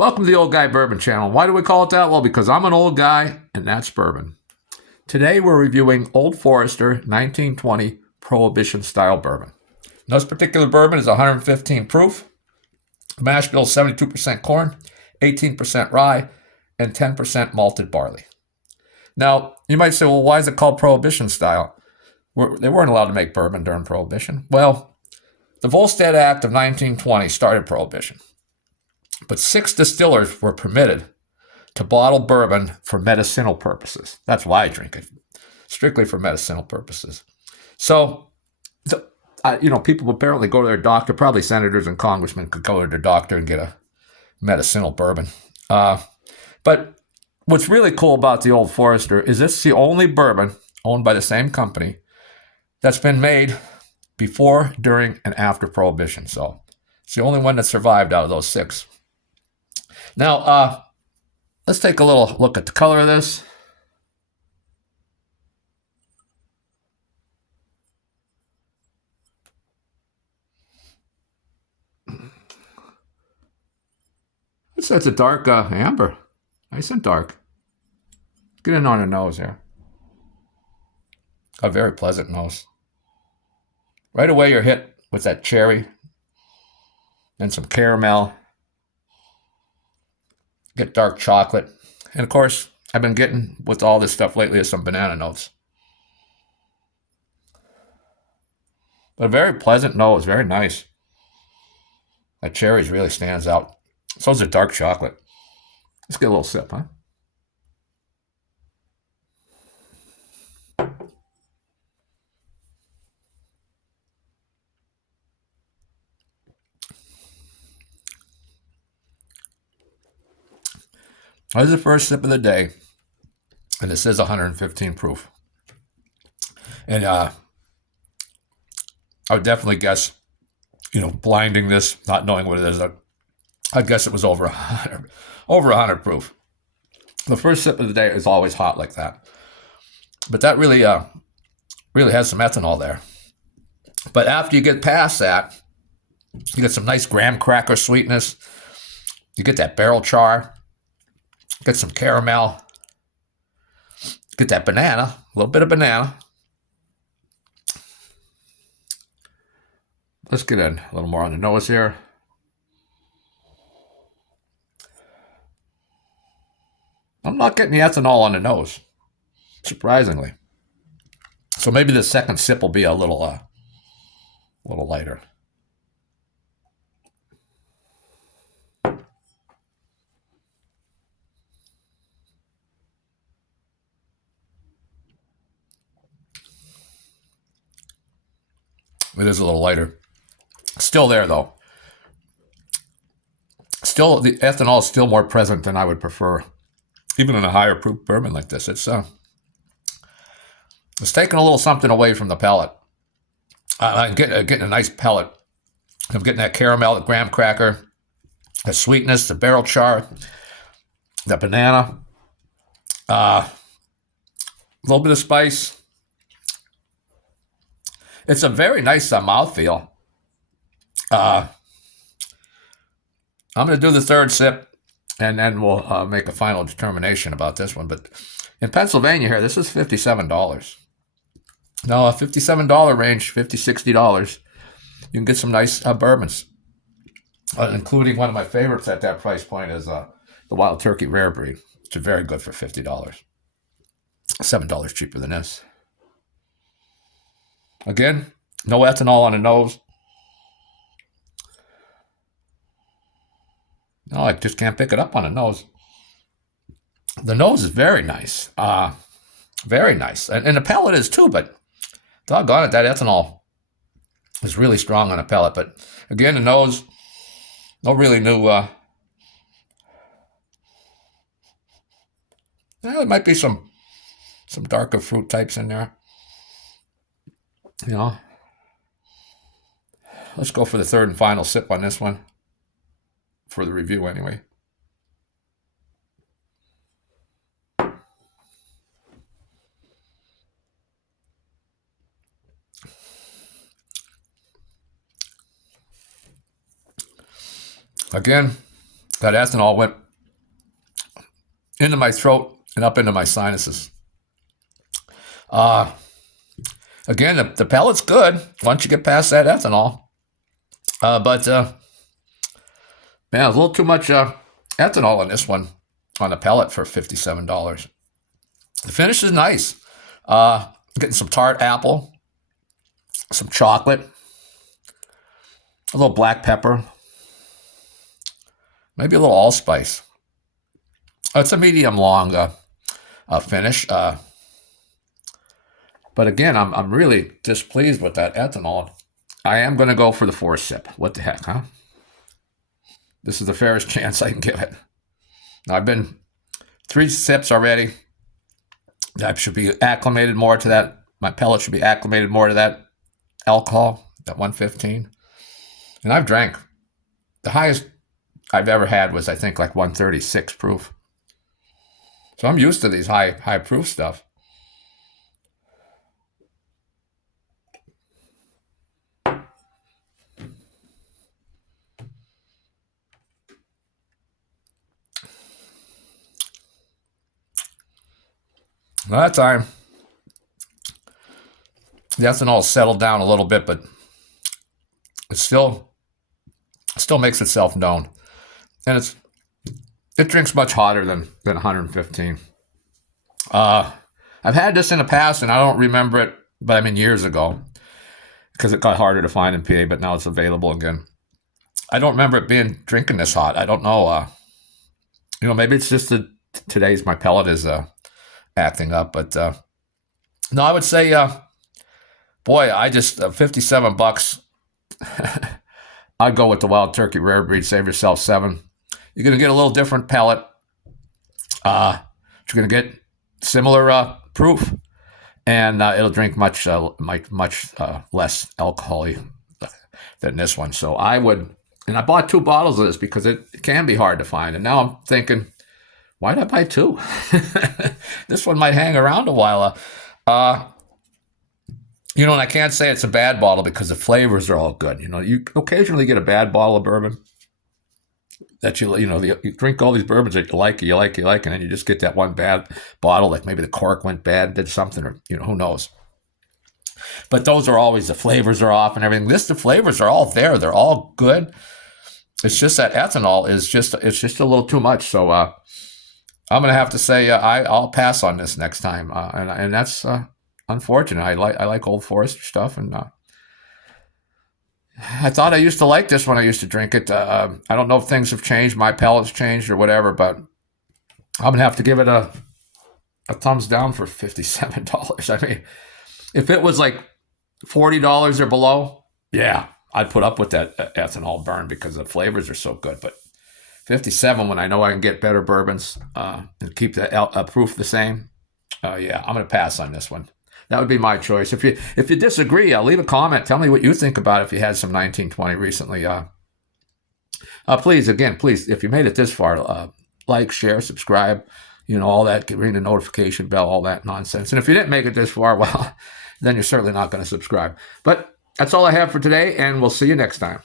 Welcome to the Old Guy Bourbon Channel. Why do we call it that? Well, because I'm an old guy, and that's bourbon. Today we're reviewing Old Forester 1920 Prohibition-style bourbon. Now, this particular bourbon is 115 proof. Mash bill 72% corn, 18% rye, and 10% malted barley. Now, you might say, well, why is it called Prohibition style? They weren't allowed to make bourbon during Prohibition. Well, the Volstead Act of 1920 started Prohibition. But 6 distillers were permitted to bottle bourbon for medicinal purposes. That's why I drink it, strictly for medicinal purposes. So, people apparently go to their doctor, probably senators and congressmen could go to their doctor and get a medicinal bourbon. But what's really cool about the Old Forester is it's the only bourbon owned by the same company that's been made before, during, and after Prohibition. So it's the only one that survived out of those 6. Now, let's take a little look at the color of this. That's a dark amber. Nice and dark. Get in on the nose here. A very pleasant nose. Right away you're hit with that cherry and some caramel. Get dark chocolate. And of course, I've been getting with all this stuff lately is some banana notes. But a very pleasant nose, very nice. That cherry really stands out. So does the dark chocolate. Let's get a little sip, huh? This is the first sip of the day, and it says 115 proof. And I would definitely guess, blinding this, not knowing what it is, I'd guess it was over 100 proof. The first sip of the day is always hot like that. But that really has some ethanol there. But after you get past that, you get some nice graham cracker sweetness. You get that barrel char. Get some caramel. Get that banana, a little bit of banana. Let's get in a little more on the nose here. I'm not getting the ethanol on the nose, surprisingly. So maybe the second sip will be a little lighter. It is a little lighter. Still there, though. Still, the ethanol is still more present than I would prefer, even in a higher proof bourbon like this. It's taking a little something away from the palate. I'm getting a nice palate. I'm getting that caramel, the graham cracker, the sweetness, the barrel char, the banana, a little bit of spice. It's a very nice mouthfeel. I'm going to do the third sip, and then we'll make a final determination about this one. But in Pennsylvania here, this is $57. Now, a $57 range, $50, $60, you can get some nice bourbons, including one of my favorites at that price point is the Wild Turkey Rare Breed. It's very good for $50. $7 cheaper than this. Again, no ethanol on the nose. No, I just can't pick it up on the nose. The nose is very nice. Very nice. And the palate is too, but doggone it, that ethanol is really strong on the palate. But again, the nose, no really new... there might be some darker fruit types in there. Let's go for the third and final sip on this one. For the review, anyway. Again, That ethanol went into my throat and up into my sinuses. Again, the pellet's good once you get past that ethanol. But man, a little too much ethanol in this one on the pellet for $57. The finish is nice. Getting some tart apple, some chocolate, a little black pepper, maybe a little allspice. It's a medium long finish. But again, I'm really displeased with that ethanol. I am going to go for the 4th sip. What the heck, huh? This is the fairest chance I can give it. I've been 3 sips already. I should be acclimated more to that. My pellet should be acclimated more to that alcohol, that 115. And I've drank. The highest I've ever had was, I think, like 136 proof. So I'm used to these high proof stuff. Well, that time, the ethanol settled down a little bit, but it still makes itself known, and it drinks much hotter than 115. I've had this in the past, and I don't remember it, but I mean years ago, because it got harder to find in PA, but now it's available again. I don't remember it drinking this hot. I don't know. Maybe it's just that today's my pellet is acting up, but no, I would say, boy, I just $57. I'd go with the Wild Turkey Rare Breed. Save yourself $7. You're going to get a little different pellet. You're going to get similar proof, and it'll drink much less alcohol than this one. So I would, and I bought 2 bottles of this because it can be hard to find. And now I'm thinking, why did I buy 2? This one might hang around a while. And I can't say it's a bad bottle because the flavors are all good. You occasionally get a bad bottle of bourbon that you drink all these bourbons that you like, and then you just get that one bad bottle, like maybe the cork went bad, did something, or who knows. But those are always, the flavors are off and everything. The flavors are all there. They're all good. It's just that ethanol is just a little too much. So I'm going to have to say I'll pass on this next time, and that's unfortunate. I like Old Forester stuff, and I thought I used to like this when I used to drink it. I don't know if things have changed, my palate's changed or whatever, but I'm gonna have to give it a thumbs down for $57. I mean, if it was like $40 or below, yeah, I'd put up with that ethanol burn because the flavors are so good. But $57 when I know I can get better bourbons and keep the proof the same, yeah, I'm gonna pass on this one. That would be my choice. If you disagree, leave a comment. Tell me what you think about it if you had some 1920 recently. Please, if you made it this far, like, share, subscribe, all that, ring the notification bell, all that nonsense. And if you didn't make it this far, well, then you're certainly not going to subscribe. But that's all I have for today, and we'll see you next time.